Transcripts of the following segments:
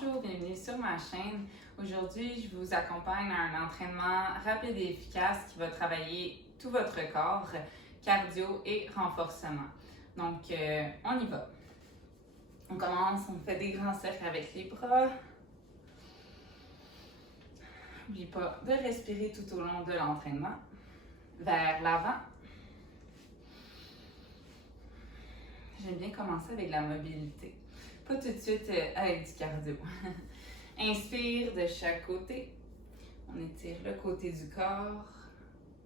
Bonjour, bienvenue sur ma chaîne. Aujourd'hui, je vous accompagne à un entraînement rapide et efficace qui va travailler tout votre corps, cardio et renforcement. Donc, on y va. On commence, on fait des grands cercles avec les bras. N'oublie pas de respirer tout au long de l'entraînement. Vers l'avant. J'aime bien commencer avec la mobilité. Pas tout de suite avec du cardio. Inspire de chaque côté. On étire le côté du corps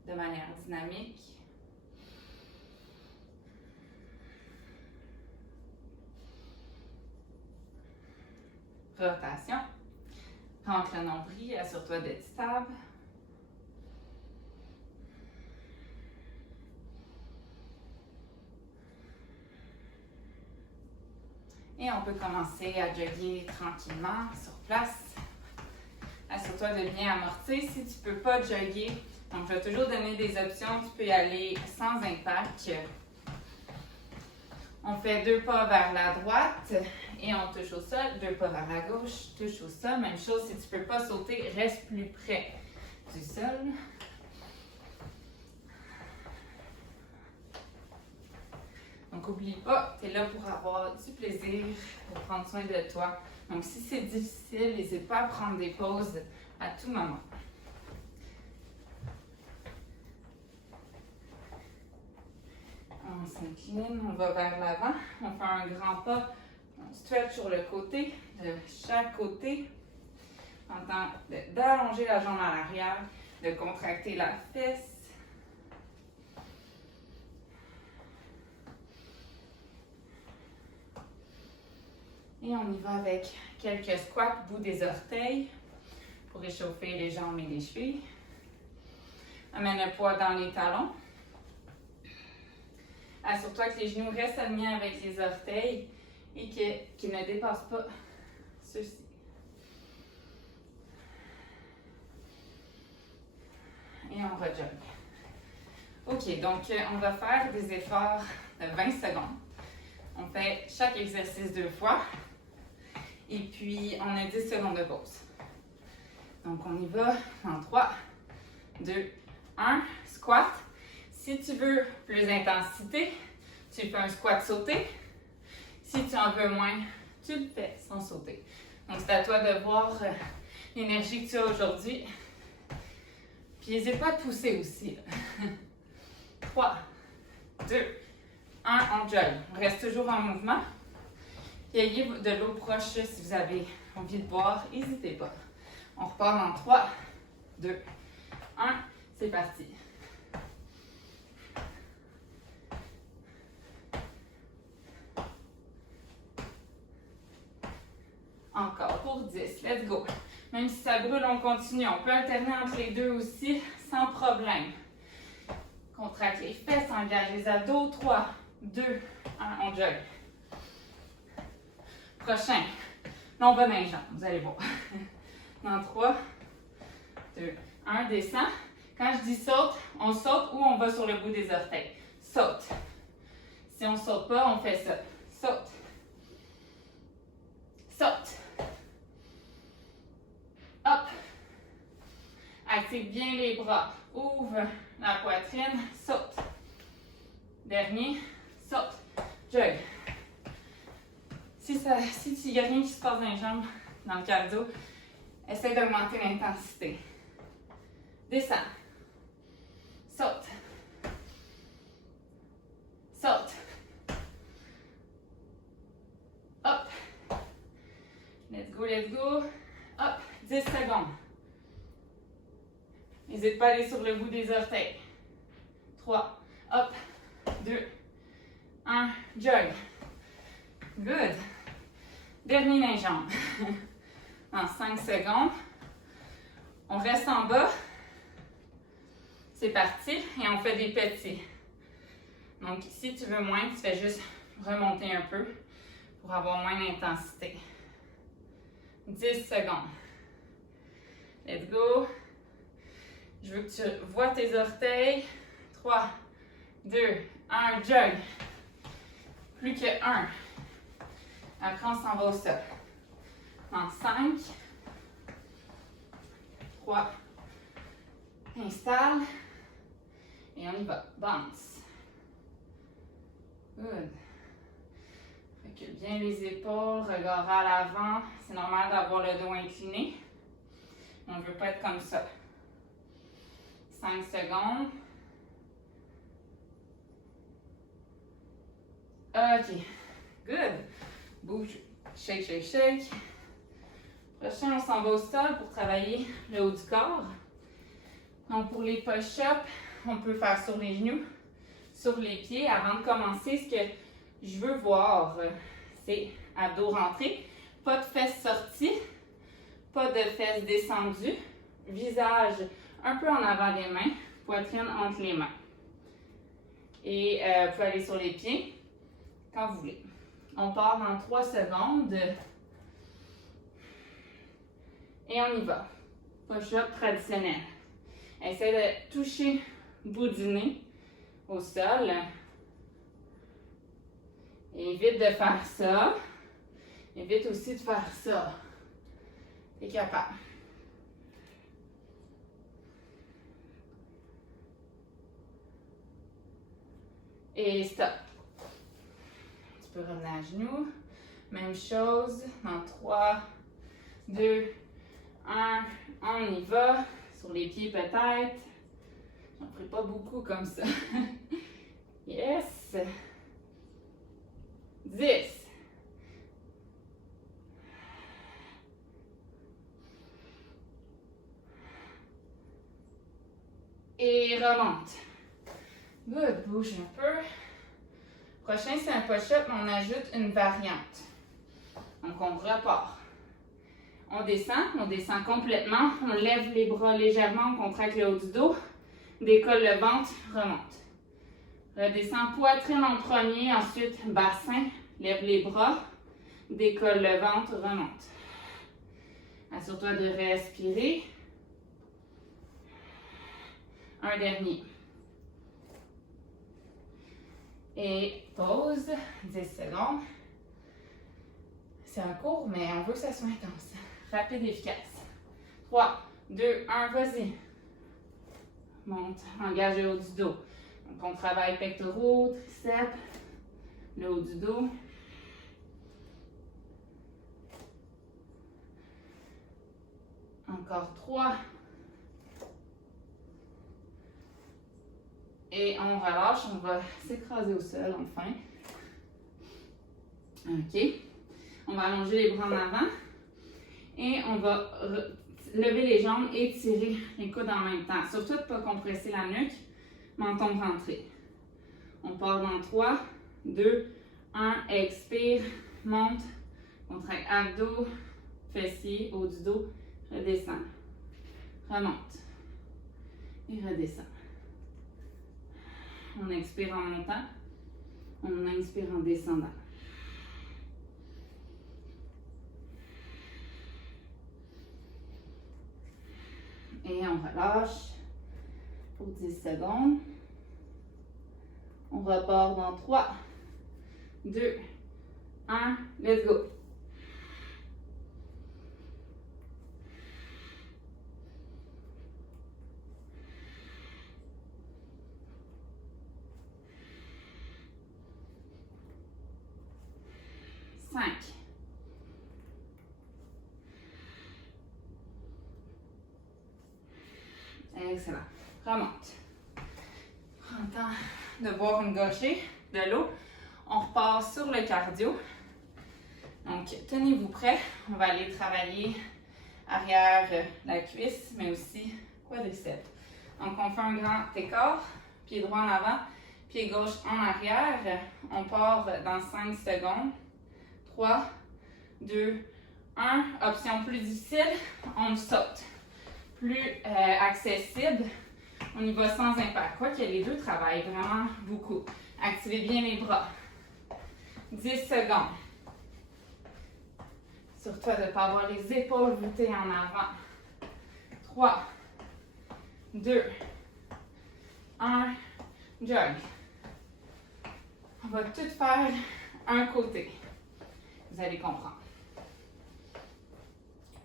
de manière dynamique. Rotation. Rentre le nombril, assure-toi d'être stable. Et on peut commencer à jogger tranquillement sur place. Assure-toi de bien amortir. Si tu ne peux pas jogger, donc je vais toujours donner des options. Tu peux y aller sans impact. On fait 2 pas vers la droite et on touche au sol. 2 pas vers la gauche, touche au sol. Même chose, si tu ne peux pas sauter, reste plus près du sol. Donc, n'oublie pas, tu es là pour avoir du plaisir, pour prendre soin de toi. Donc, si c'est difficile, n'hésite pas à prendre des pauses à tout moment. On s'incline, on va vers l'avant, on fait un grand pas, on stretch sur le côté, de chaque côté. En temps d'allonger la jambe à l'arrière, de contracter la fesse. Et on y va avec quelques squats, bout des orteils, pour réchauffer les jambes et les chevilles. Amène le poids dans les talons. Assure-toi que les genoux restent alignés avec les orteils et qu'ils ne dépassent pas ceux-ci. Et on rejogue. OK, donc on va faire des efforts de 20 secondes. On fait chaque exercice 2 fois. Et puis, on a 10 secondes de pause. Donc, on y va en 3, 2, 1. Squat. Si tu veux plus d'intensité, tu fais un squat sauté. Si tu en veux moins, tu le fais sans sauter. Donc, c'est à toi de voir l'énergie que tu as aujourd'hui. Puis, n'hésite pas à te pousser aussi. 3, 2, 1. On jogue. On reste toujours en mouvement. Puis ayez de l'eau proche si vous avez envie de boire, n'hésitez pas. On repart dans 3, 2, 1, c'est parti. Encore pour 10, let's go. Même si ça brûle, on continue. On peut alterner entre les deux aussi, sans problème. Contracte les fesses, engage les abdos. 3, 2, 1, on jogue. Prochain. Là, on va dans les jambes, vous allez voir. Dans 3, 2, 1, descend. Quand je dis saute, on saute ou on va sur le bout des orteils. Saute. Si on ne saute pas, on fait ça. Saute. Saute. Hop. Active bien les bras. Ouvre la poitrine. Saute. Dernier. Saute. Jog. Si il n'y a rien qui se passe dans les jambes, dans le cardio, essaie d'augmenter l'intensité. Descends. Saute. Saute. Hop. Let's go, let's go. Hop. 10 secondes. N'hésite pas à aller sur le bout des orteils. 3. Hop. 2. 1. Jog. Good. Dernier main jambe. En 5 secondes. On reste en bas. C'est parti. Et on fait des petits. Donc, si tu veux moins, tu fais juste remonter un peu pour avoir moins d'intensité. 10 secondes. Let's go. Je veux que tu vois tes orteils. 3, 2, 1, jog. Plus que 1. Après, on s'en va au sol. Dans 5, 3, installe, et on y va. Bounce. Good. Recule bien les épaules, regard à l'avant. C'est normal d'avoir le dos incliné. On ne veut pas être comme ça. 5 secondes. OK. Good. Bouge. Shake, shake, shake. Prochain, on s'en va au sol pour travailler le haut du corps. Donc, pour les push-ups, on peut faire sur les genoux, sur les pieds. Avant de commencer, ce que je veux voir, c'est abdos rentrés. Pas de fesses sorties, pas de fesses descendues. Visage un peu en avant des mains, poitrine entre les mains. Et vous pouvez aller sur les pieds quand vous voulez. On part dans 3 secondes. Et on y va. Push-up traditionnel. Essayez de toucher le bout du nez au sol. Et évite de faire ça. Évite aussi de faire ça. T'es capable. Et stop. Tu peux revenir à genoux. Même chose. Dans 3, 2, 1. On y va. Sur les pieds peut-être. J'en ferai pas beaucoup comme ça. Yes. 10. Et remonte. Good. Bouge un peu. Prochain, c'est un push-up, mais on ajoute une variante. Donc, on repart. On descend complètement. On lève les bras légèrement, on contracte le haut du dos. Décolle le ventre, remonte. Redescend poitrine en premier, ensuite bassin. Lève les bras, décolle le ventre, remonte. Assure-toi de respirer. Un dernier. Et pause, 10 secondes. C'est un cours, mais on veut que ça soit intense. Rapide et efficace. 3, 2, 1, vas-y. Monte, engage le haut du dos. Donc, on travaille pectoraux, triceps, le haut du dos. Encore 3. Et on relâche, on va s'écraser au sol enfin. OK. On va allonger les bras en avant. Et on va lever les jambes et tirer les coudes en même temps. Surtout de ne pas compresser la nuque, menton rentré. On part dans 3, 2, 1, expire, monte, contracte abdos, fessiers, haut du dos, redescend. Remonte. Et redescend. On expire en montant, on inspire en descendant. Et on relâche pour 10 secondes. On repart dans 3, 2, 1, let's go. Excellent. Remonte. En temps de boire une gorgée de l'eau, on repart sur le cardio. Donc, tenez-vous prêts. On va aller travailler arrière la cuisse, mais aussi quadriceps. Donc, on fait un grand écart. Pied droit en avant, pied gauche en arrière. On part dans 5 secondes. 3, 2, 1. Option plus difficile, on saute. Plus accessible, on y va sans impact. Quoique les deux travaillent vraiment beaucoup. Activez bien les bras. 10 secondes. Sur toi de ne pas avoir les épaules voûtées en avant. 3, 2, 1, jog. On va tout faire un côté. Vous allez comprendre.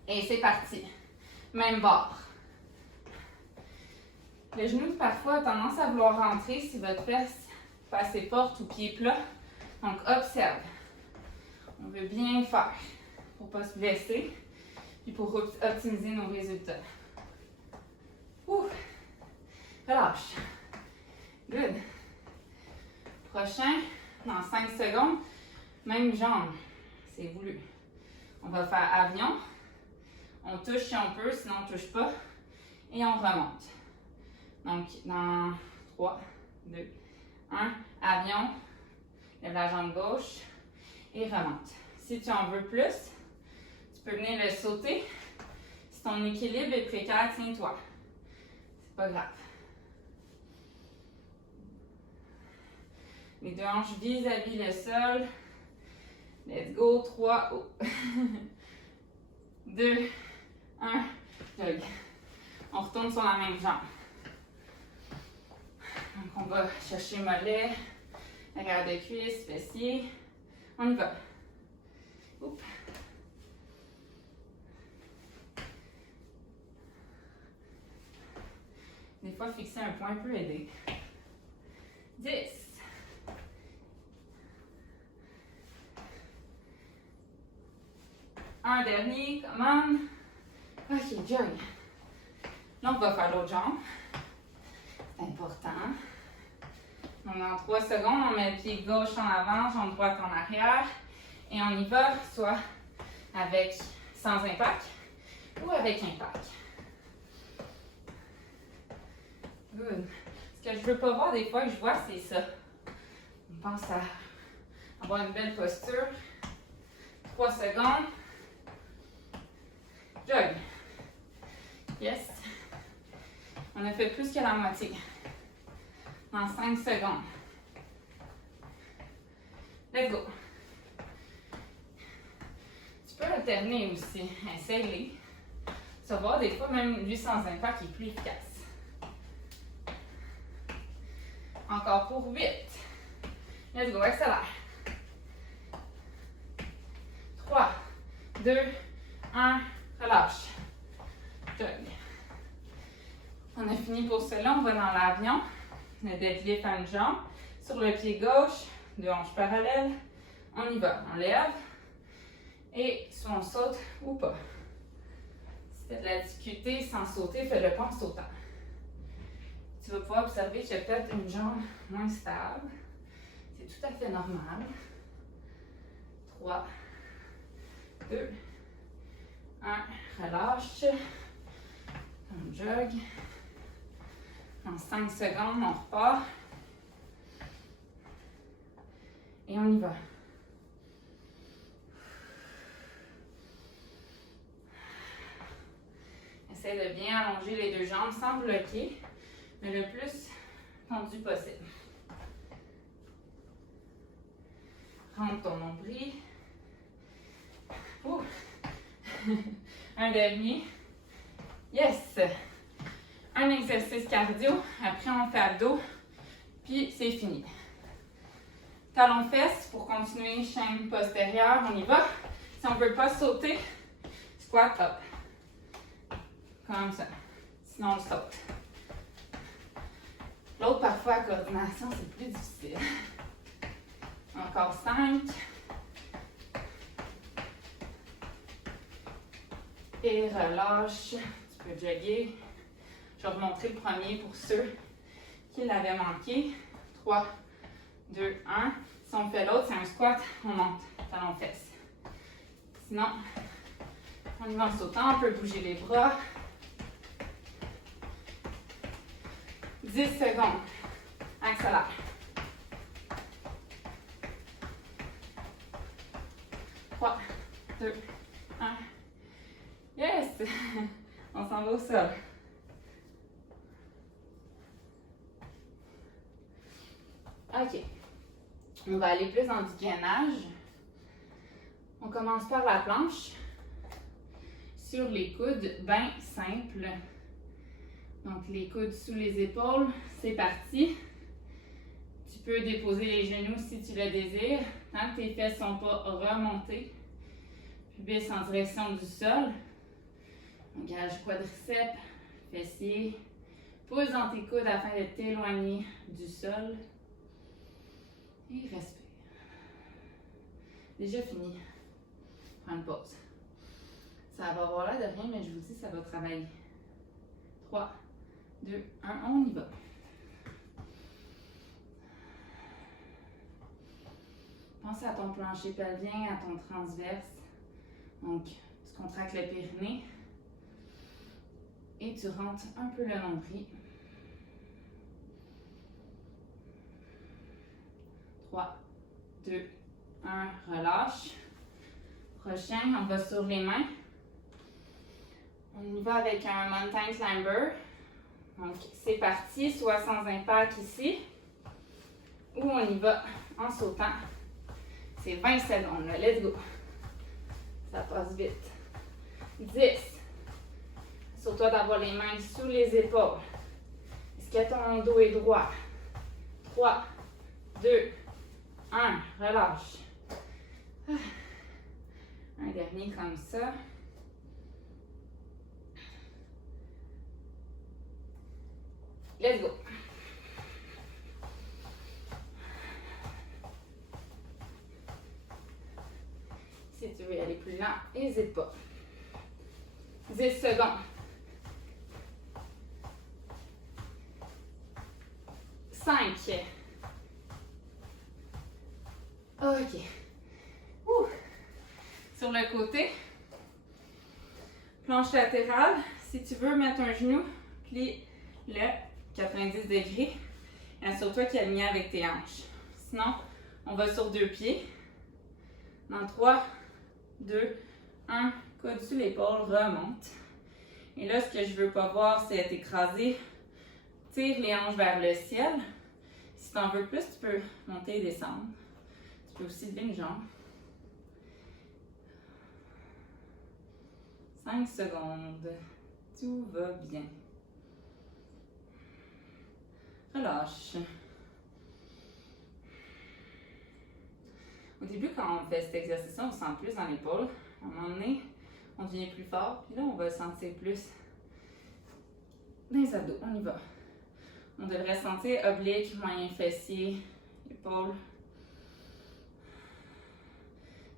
Et c'est parti. Même barre. Le genou, parfois, a tendance à vouloir rentrer si votre fesse n'est pas assez forte ou pied plat. Donc, observe. On veut bien faire pour ne pas se blesser et pour optimiser nos résultats. Ouh. Relâche. Good. Prochain, dans 5 secondes, même jambe. C'est voulu. On va faire avion. On touche si on peut, sinon on ne touche pas. Et on remonte. Donc, dans 3, 2, 1, avion. Lève la jambe gauche et remonte. Si tu en veux plus, tu peux venir le sauter. Si ton équilibre est précaire, tiens-toi. C'est pas grave. Les deux hanches vis-à-vis le sol. Let's go. 3, 2, 1, jog. On retourne sur la même jambe. Donc, on va chercher mollet, arrière de cuisse, fessier. On y va. Oups. Des fois, fixer un point peut aider. 10. Un dernier, come on. Ok, jog. Là, on va faire l'autre jambe. C'est important. Donc, dans 3 secondes, on met le pied gauche en avant, jambe droite en arrière. Et on y va, soit avec sans impact ou avec impact. Good. Ce que je ne veux pas voir des fois que je vois, c'est ça. On pense à avoir une belle posture. 3 secondes. Jog. Yes. On a fait plus que la moitié. Dans 5 secondes. Let's go. Tu peux alterner aussi. Essaye-les. Tu vas voir, des fois, même lui sans impact, il est plus efficace. Encore pour 8. Let's go, accélère. 3, 2, 1, relâche. Jog. On a fini pour cela, on va dans l'avion. Le deadlift à une jambe. Sur le pied gauche, 2 hanches parallèles. On y va, on lève. Et soit on saute ou pas. Si tu as de la difficulté sans sauter, fais-le pas en sautant. Tu vas pouvoir observer que j'ai peut-être une jambe moins stable. C'est tout à fait normal. 3, 2, 1, relâche. On jog. En 5 secondes, on repart. Et on y va. Essaye de bien allonger les deux jambes sans bloquer, mais le plus tendu possible. Rentre ton nombril. Ouh. Un dernier. Yes! Un exercice cardio, après on fait abdos, puis c'est fini. Talons fesses pour continuer chaîne postérieure, on y va. Si on ne veut pas sauter, squat up. Comme ça. Sinon on le saute. L'autre parfois à coordination, c'est plus difficile. Encore 5. Et relâche. Tu peux jogger. Je vais vous montrer le premier pour ceux qui l'avaient manqué. 3, 2, 1. Si on fait l'autre, c'est un squat, on monte, talons fesses. Sinon, on y va en sautant, on peut bouger les bras. 10 secondes. Accélère. 3, 2, 1. Yes! On s'en va au sol. OK. On va aller plus dans du gainage. On commence par la planche. Sur les coudes, bien simple. Donc, les coudes sous les épaules, c'est parti. Tu peux déposer les genoux si tu le désires, tant que tes fesses ne sont pas remontées. Pubis en direction du sol. Engage quadriceps, fessiers. Pousse dans tes coudes afin de t'éloigner du sol. Et respire. Déjà fini. Prends une pause. Ça va avoir l'air de rien, mais je vous dis, ça va travailler. 3, 2, 1, on y va. Pense à ton plancher pelvien, à ton transverse. Donc, tu contractes le périnée. Et tu rentres un peu le nombril. 3, 2, 1, relâche. Prochain, on va sur les mains. On y va avec un mountain climber. Donc, c'est parti, soit sans impact ici, ou on y va en sautant. C'est 20 secondes, là. Let's go. Ça passe vite. 10. Assure-toi d'avoir les mains sous les épaules. Est-ce que ton dos est droit? 3, 2, 1. Relâche. Un dernier comme ça. Let's go. Si tu veux y aller plus lent, n'hésite pas. 10 secondes. 5. OK. Ouh. Sur le côté, planche latérale. Si tu veux mettre un genou, plie-le 90 degrés. Assure-toi qu'il est aligné avec tes hanches. Sinon, on va sur 2 pieds. Dans 3, 2, 1, coude sur l'épaule, remonte. Et là, ce que je veux pas voir, c'est être écrasé. Tire les hanches vers le ciel. Si tu en veux plus, tu peux monter et descendre. Tu peux aussi lever une jambe. 5 secondes. Tout va bien. Relâche. Au début, quand on fait cet exercice-là, on sent plus dans l'épaule. À un moment donné, on devient plus fort. Puis là, on va sentir plus dans les abdos. On y va. On devrait sentir oblique, moyen fessier, épaule.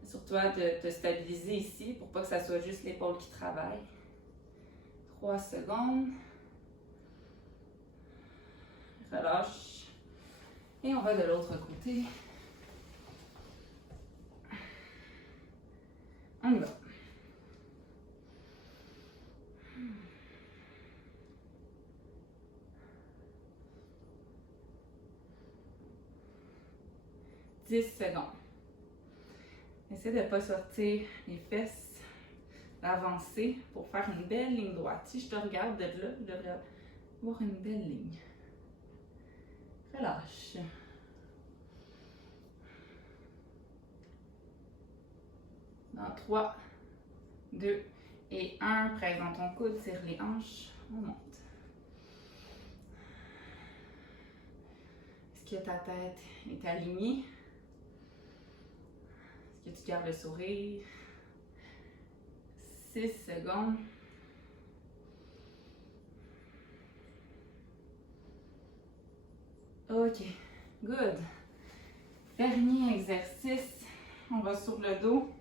Assure-toi de te stabiliser ici pour pas que ça soit juste l'épaule qui travaille. 3 secondes. Relâche. Et on va de l'autre côté. On y va. « 10 secondes. Essaie de ne pas sortir les fesses, d'avancer pour faire une belle ligne droite. Si je te regarde de là, je devrais avoir une belle ligne. Relâche. Dans 3, 2 et 1, presse dans ton coude, tire les hanches, on monte. Est-ce que ta tête est alignée? Est-ce que tu gardes le sourire? 6 secondes. OK, good. Dernier exercice. On va sur le dos.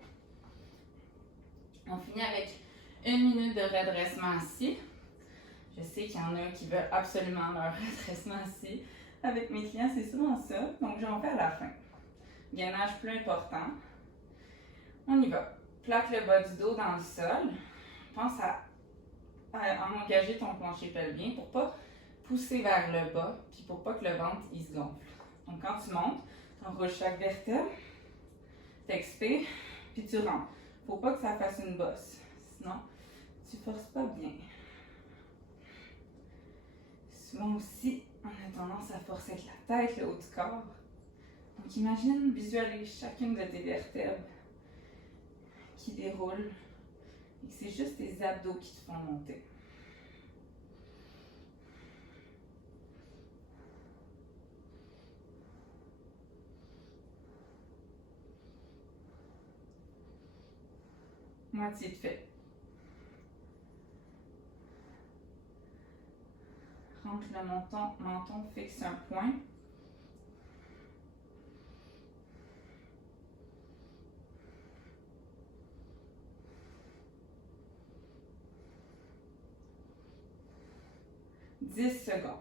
On finit avec 1 minute de redressement assis. Je sais qu'il y en a qui veulent absolument leur redressement assis. Avec mes clients, c'est souvent ça. Donc, je vais en faire à la fin. Gainage plus important. On y va. Plaque le bas du dos dans le sol. Pense à engager ton plancher pelvien pour ne pas pousser vers le bas, puis pour pas que le ventre il se gonfle. Donc, quand tu montes, tu enroules chaque vertèbre, tu expires, puis tu rentres. Faut pas que ça fasse une bosse, sinon tu forces pas bien. Souvent aussi, on a tendance à forcer avec la tête, le haut du corps. Donc imagine, visualise chacune de tes vertèbres qui déroulent et que c'est juste tes abdos qui te font monter. Moitié de fait. le menton fixe un point. Dix secondes.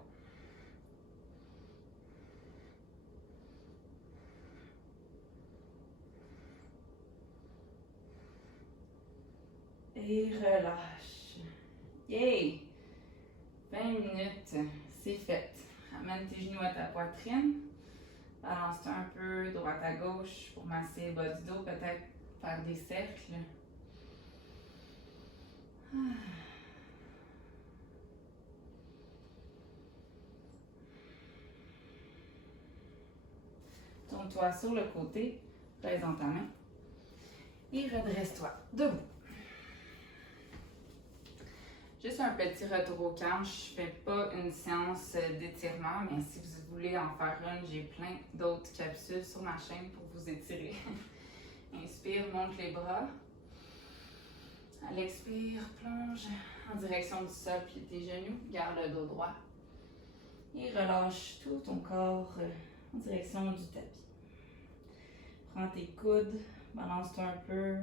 Et relâche. Yay! 20 minutes, c'est fait. Amène tes genoux à ta poitrine. Balance-toi un peu droite à gauche pour masser le bas du dos, peut-être faire des cercles. Tourne-toi sur le côté, présente ta main et redresse-toi debout. Juste un petit retour au calme, je ne fais pas une séance d'étirement, mais si vous voulez en faire une, j'ai plein d'autres capsules sur ma chaîne pour vous étirer. Inspire, monte les bras. À l'expire, plonge en direction du sol, plie tes genoux, garde le dos droit. Et relâche tout ton corps en direction du tapis. Prends tes coudes, balance-toi un peu.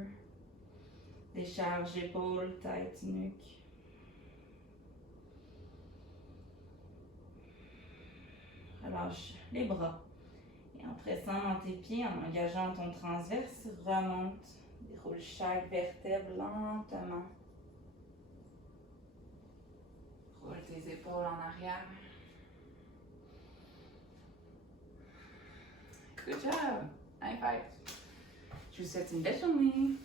Décharge épaules, tête, nuque. Relâche les bras. Et en pressant dans tes pieds, en engageant ton transverse, remonte. Déroule chaque vertèbre lentement. Roule tes épaules en arrière. Good job! High five! Je vous souhaite une belle journée!